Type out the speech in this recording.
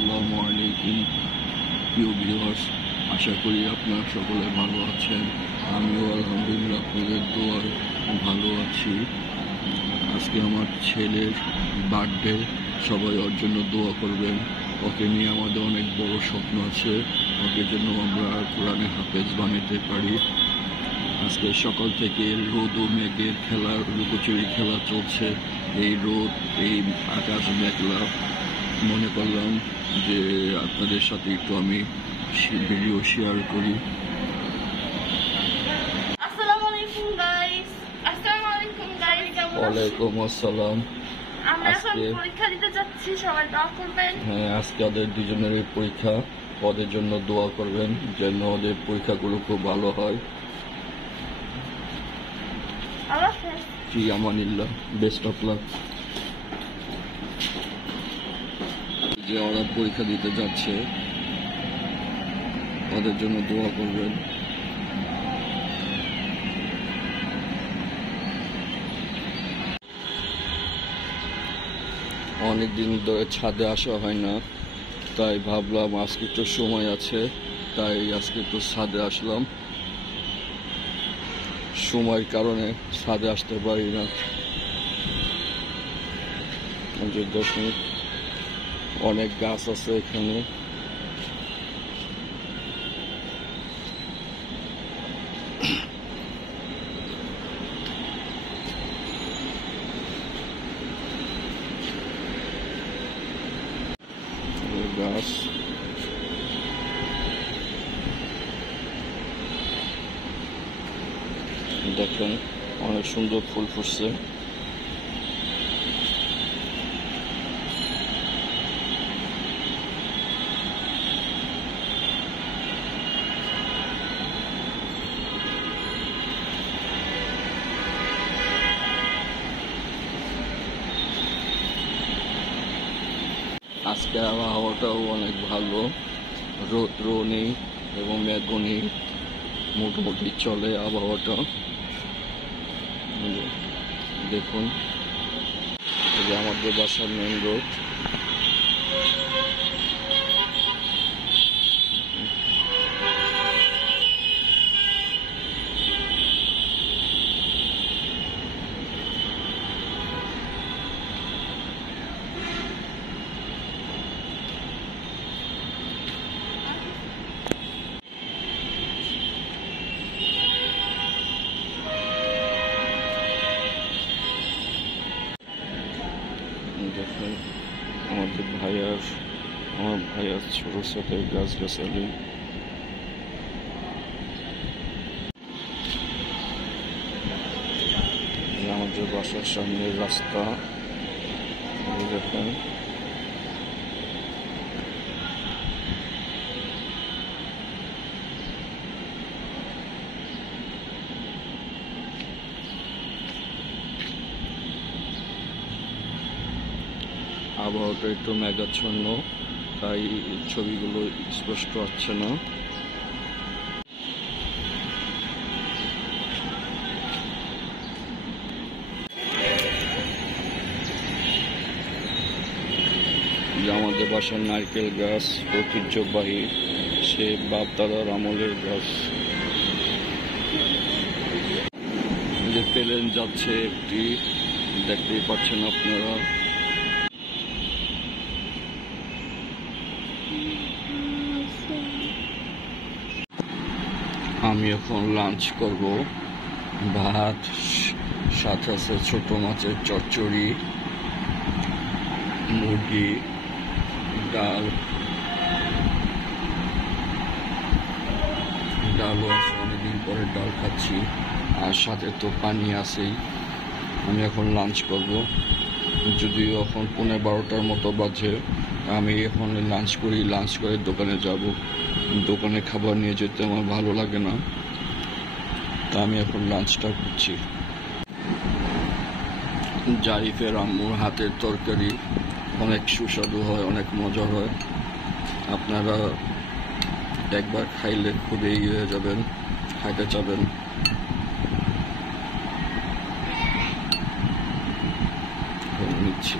আসসালামু আলাইকুম প্রিয় ভিউয়ার্স, আশা করি আপনারা সকলে ভালো আছেন। আমিও আলহামদুলিল্লাহ আপনাদের দোয়ার ভালো আছি। আজকে আমার ছেলের বার্থডে, সবাই ওর জন্য দোয়া করবেন। ওকে নিয়ে আমাদের অনেক বড় স্বপ্ন আছে, ওকে জন্য আমরা কোরআনে হাফেজ বানাতে পারি। আজকে সকাল থেকে রোদ ও মেঘের খেলা, লুকোচুরি খেলা চলছে। এই রোদ, এই আকাশ মেঘলা, মনে করলাম যে আপনাদের সাথে একটু আমি ভিডিও শেয়ার করি। ওয়ালাইকুম আসসালাম। হ্যাঁ, আজকে ওদের দুজনেরই পরীক্ষা, ওদের জন্য দোয়া করবেন যেন ওদের পরীক্ষাগুলো খুব ভালো হয়। জি আমানিল্লাহ, বেস্ট অফ লাক। যে ওরা পরীক্ষা দিতে যাচ্ছে, ওদের জন্য দোয়া করবেন। অনেকদিন ধরে ছাদে আসা হয় না, তাই ভাবলাম আজকে একটু সময় আছে, তাই আজকে একটু ছাদে আসলাম। সময়ের কারণে ছাদে আসতে পারি না। দেখুন অনেক গাছ আছে এখানে। গাছ দেখেন, অনেক সুন্দর ফুল ফুটছে। আজকে আবহাওয়াটাও অনেক ভালো, রৌদ্র নেই এবং মেঘও নেই, মোটামুটি চলে আবহাওয়াটা। দেখুন আমাদের বাসার মেন রোড। দেখুন আমার ভাইয়ার ছোট ছোট গাছগাছালি। আমাদের বাসার সামনের রাস্তা দেখুন। আবহাওয়াটা একটু মেঘাচ্ছন্ন, তাই ছবিগুলো স্পষ্ট হচ্ছে না। আমাদের বাসার নারকেল গাছ ঐতিহ্যবাহী, সে বাপ দাদার আমলের গাছ। যে প্লেন যাচ্ছে একটি, দেখতেই পাচ্ছেন আপনারা। আমি এখন লাঞ্চ করব। ভাত, সাথে আছে ছোট মাছের চচ্চড়ি, মুরগি, ডালও আছে, অনেকদিন পরে ডাল খাচ্ছি, আর সাথে তো পানি আছেই। আমি এখন লাঞ্চ করব, যদিও এখন 11:30 মতো বাজে। আমি এখন লাঞ্চ করি, লাঞ্চ করে দোকানে যাব। দোকানে খাবার নিয়ে যেতে আমার ভালো লাগে না, তা আমি এখন লাঞ্চটা করছি। জারিফের আম্মুর হাতের তরকারি অনেক সুস্বাদু হয়, অনেক মজা হয়। আপনারা একবার খাইলে খুবই হয়ে যাবেন, খাইতে চাবেন। নিচ্ছি।